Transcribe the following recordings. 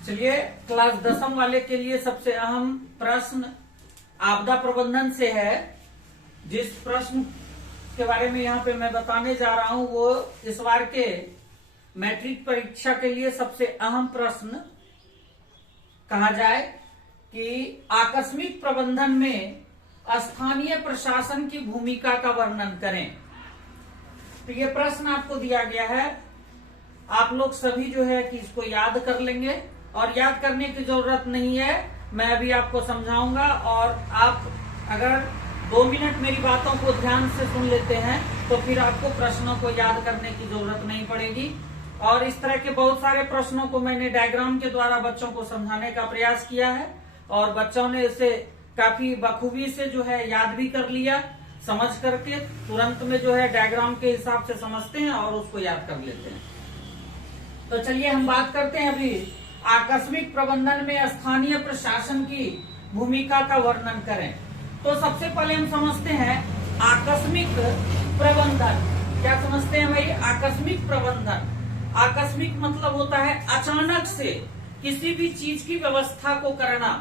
चलिए, क्लास 10वीं वाले के लिए सबसे अहम प्रश्न आपदा प्रबंधन से है। जिस प्रश्न के बारे में यहाँ पे मैं बताने जा रहा हूँ वो इस बार के मैट्रिक परीक्षा के लिए सबसे अहम प्रश्न कहा जाए कि आकस्मिक प्रबंधन में स्थानीय प्रशासन की भूमिका का वर्णन करें। तो ये प्रश्न आपको दिया गया है। आप लोग सभी जो है कि इसको याद कर लेंगे और याद करने की जरूरत नहीं है, मैं अभी आपको समझाऊंगा और आप अगर 2 मिनट मेरी बातों को ध्यान से सुन लेते हैं तो फिर आपको प्रश्नों को याद करने की जरूरत नहीं पड़ेगी। और इस तरह के बहुत सारे प्रश्नों को मैंने डायग्राम के द्वारा बच्चों को समझाने का प्रयास किया है और बच्चों ने इसे काफी बखूबी से जो है याद भी कर लिया। समझ करके तुरंत में जो है डायग्राम के हिसाब से समझते हैं और उसको याद कर लेते हैं। तो चलिए हम बात करते हैं अभी आकस्मिक प्रबंधन में स्थानीय प्रशासन की भूमिका का वर्णन करें। तो सबसे पहले हम समझते हैं आकस्मिक प्रबंधन। क्या समझते हैं भाई? आकस्मिक प्रबंधन। आकस्मिक मतलब होता है अचानक से किसी भी चीज की व्यवस्था को करना।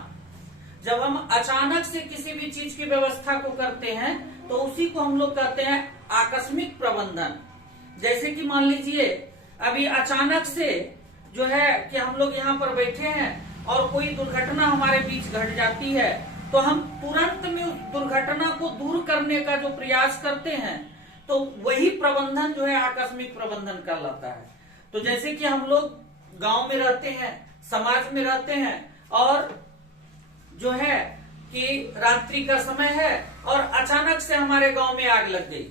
जब हम अचानक से किसी भी चीज की व्यवस्था को करते हैं तो उसी को हम लोग कहते हैं आकस्मिक प्रबंधन। जैसे कि मान लीजिए अभी अचानक से जो है कि हम लोग यहाँ पर बैठे हैं और कोई दुर्घटना हमारे बीच घट जाती है तो हम तुरंत में उस दुर्घटना को दूर करने का जो प्रयास करते हैं तो वही प्रबंधन जो है आकस्मिक प्रबंधन कहलाता है। तो जैसे कि हम लोग गांव में रहते हैं, समाज में रहते हैं और जो है कि रात्रि का समय है और अचानक से हमारे गांव में आग लग गई।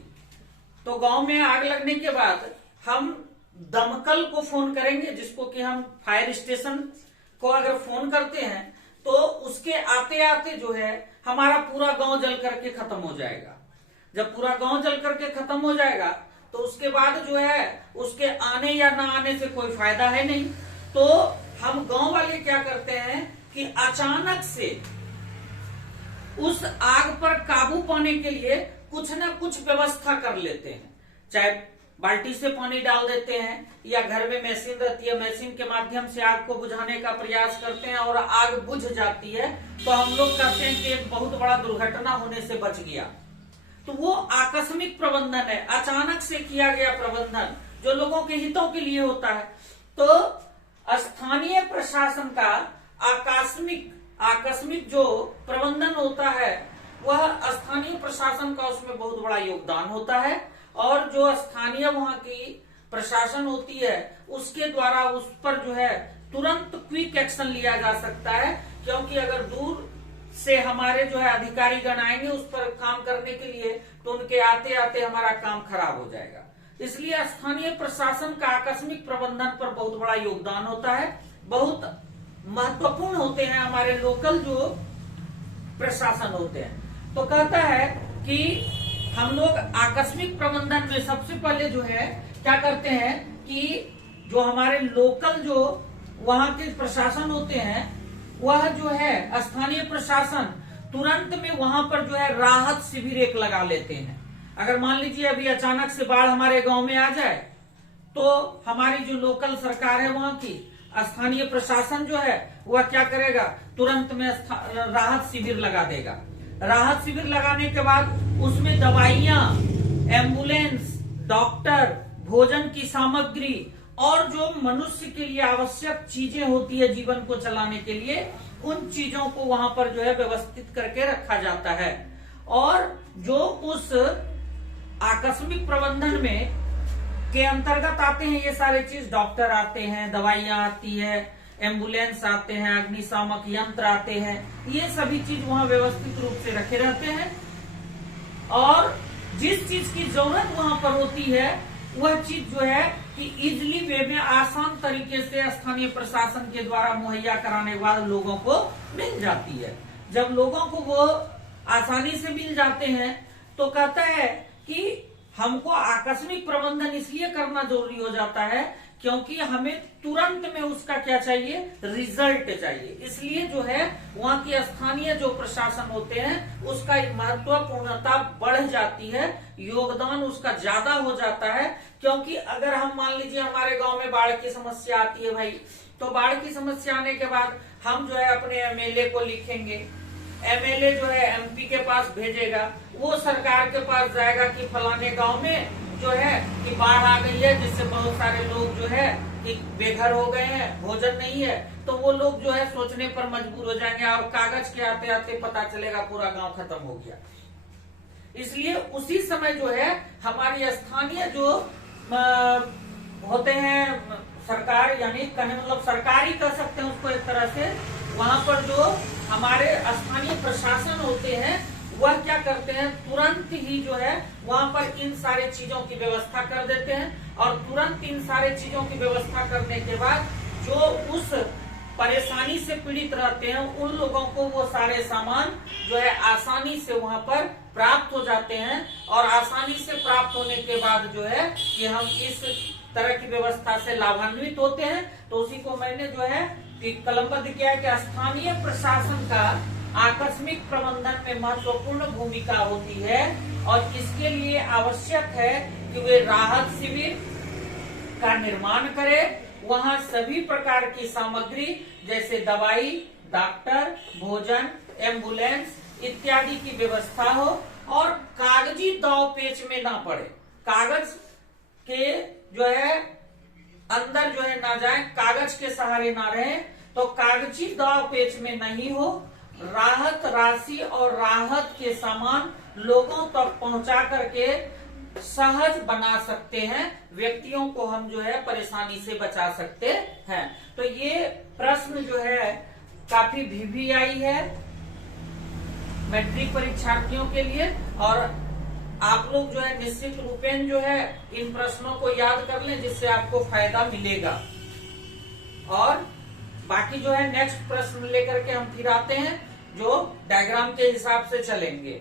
तो गांव में आग लगने के बाद हम दमकल को फोन करेंगे, जिसको कि हम फायर स्टेशन को अगर फोन करते हैं तो उसके आते आते जो है हमारा पूरा गांव जल करके खत्म हो जाएगा। जब पूरा गांव जल करके खत्म हो जाएगा तो उसके बाद जो है उसके आने या ना आने से कोई फायदा है नहीं। तो हम गांव वाले क्या करते हैं कि अचानक से उस आग पर काबू पाने के लिए कुछ ना कुछ व्यवस्था कर लेते हैं। चाहे बाल्टी से पानी डाल देते हैं या घर में मशीन रहती है, मशीन के माध्यम से आग को बुझाने का प्रयास करते हैं और आग बुझ जाती है तो हम लोग कहते हैं कि एक बहुत बड़ा दुर्घटना होने से बच गया। तो वो आकस्मिक प्रबंधन है, अचानक से किया गया प्रबंधन जो लोगों के हितों के लिए होता है। तो स्थानीय प्रशासन का आकस्मिक जो प्रबंधन होता है वह स्थानीय प्रशासन का उसमें बहुत बड़ा योगदान होता है और जो स्थानीय वहां की प्रशासन होती है उसके द्वारा उस पर जो है तुरंत क्विक एक्शन लिया जा सकता है, क्योंकि अगर दूर से हमारे जो है अधिकारी गण आएंगे उस पर काम करने के लिए तो उनके आते आते हमारा काम खराब हो जाएगा। इसलिए स्थानीय प्रशासन का आकस्मिक प्रबंधन पर बहुत बड़ा योगदान होता है। बहुत महत्वपूर्ण होते हैं हमारे लोकल जो प्रशासन होते हैं। तो कहता है कि हम लोग आकस्मिक प्रबंधन में सबसे पहले जो है क्या करते हैं कि जो हमारे लोकल जो वहां के प्रशासन होते हैं वह जो है स्थानीय प्रशासन तुरंत में वहां पर जो है राहत शिविर एक लगा लेते हैं। अगर मान लीजिए अभी अचानक से बाढ़ हमारे गांव में आ जाए तो हमारी जो लोकल सरकार है वहां की स्थानीय प्रशासन जो है वह क्या करेगा, तुरंत में राहत शिविर लगा देगा। राहत शिविर लगाने के बाद उसमें दवाइयां, एम्बुलेंस, डॉक्टर, भोजन की सामग्री और जो मनुष्य के लिए आवश्यक चीजें होती है जीवन को चलाने के लिए उन चीजों को वहां पर जो है व्यवस्थित करके रखा जाता है। और जो उस आकस्मिक प्रबंधन में के अंतर्गत आते हैं ये सारे चीज, डॉक्टर आते हैं, दवाइयां आती है, एम्बुलेंस आते हैं, अग्निशामक यंत्र आते हैं, ये सभी चीज वहां व्यवस्थित रूप से रखे रहते हैं। और जिस चीज की जरूरत वहां पर होती है वह चीज जो है कि इजिली वे में आसान तरीके से स्थानीय प्रशासन के द्वारा मुहैया कराने के बाद लोगों को मिल जाती है। जब लोगों को वो आसानी से मिल जाते हैं तो कहता है कि हमको आकस्मिक प्रबंधन इसलिए करना जरूरी हो जाता है क्योंकि हमें तुरंत में उसका क्या चाहिए, रिजल्ट चाहिए। इसलिए जो है वहाँ की स्थानीय जो प्रशासन होते हैं उसका महत्वपूर्णता बढ़ जाती है, योगदान उसका ज्यादा हो जाता है। क्योंकि अगर हम मान लीजिए हमारे गांव में बाढ़ की समस्या आती है भाई, तो बाढ़ की समस्या आने के बाद हम जो है अपने एमएलए को लिखेंगे, एमएलए जो है एमपी के पास भेजेगा, वो सरकार के पास जाएगा कि फलाने गांव में जो है कि बाढ़ आ गई है, जिससे बहुत सारे लोग जो है कि बेघर हो गए हैं, भोजन नहीं है। तो वो लोग जो है सोचने पर मजबूर हो जाएंगे और कागज के आते आते पता चलेगा पूरा गांव खत्म हो गया। इसलिए उसी समय जो है हमारी स्थानीय जो होते हैं सरकार, यानी कहने मतलब सरकारी कह सकते हैं उसको एक तरह से, वहां पर जो हमारे स्थानीय प्रशासन होते हैं वह क्या करते हैं, तुरंत ही जो है वहां पर इन सारे चीजों की व्यवस्था कर देते हैं। और तुरंत इन सारे चीजों की व्यवस्था करने के बाद जो उस परेशानी से पीड़ित रहते हैं उन लोगों को वो सारे सामान जो है आसानी से वहां पर प्राप्त हो जाते हैं। और आसानी से प्राप्त होने के बाद जो है कि हम इस तरह की व्यवस्था से लाभान्वित होते हैं। तो उसी को मैंने जो है कलमबद्ध किया है कि स्थानीय प्रशासन का आकस्मिक प्रबंधन में महत्वपूर्ण भूमिका होती है और इसके लिए आवश्यक है कि वे राहत शिविर का निर्माण करें, वहां सभी प्रकार की सामग्री जैसे दवाई, डॉक्टर, भोजन, एम्बुलेंस इत्यादि की व्यवस्था हो और कागजी दाव पेच में ना पड़े, कागज के जो है अंदर जो है ना जाए, कागज के सहारे ना रहे, तो कागजी दाव पेच में नहीं हो। राहत राशि और राहत के सामान लोगों तक पहुंचा करके सहज बना सकते हैं, व्यक्तियों को हम जो है परेशानी से बचा सकते हैं। तो ये प्रश्न जो है काफी VVI है मैट्रिक परीक्षार्थियों के लिए, और आप लोग जो है निश्चित रूपेण जो है इन प्रश्नों को याद कर लें जिससे आपको फायदा मिलेगा। और बाकी जो है नेक्स्ट प्रश्न लेकर के हम फिर आते हैं जो डायग्राम के हिसाब से चलेंगे।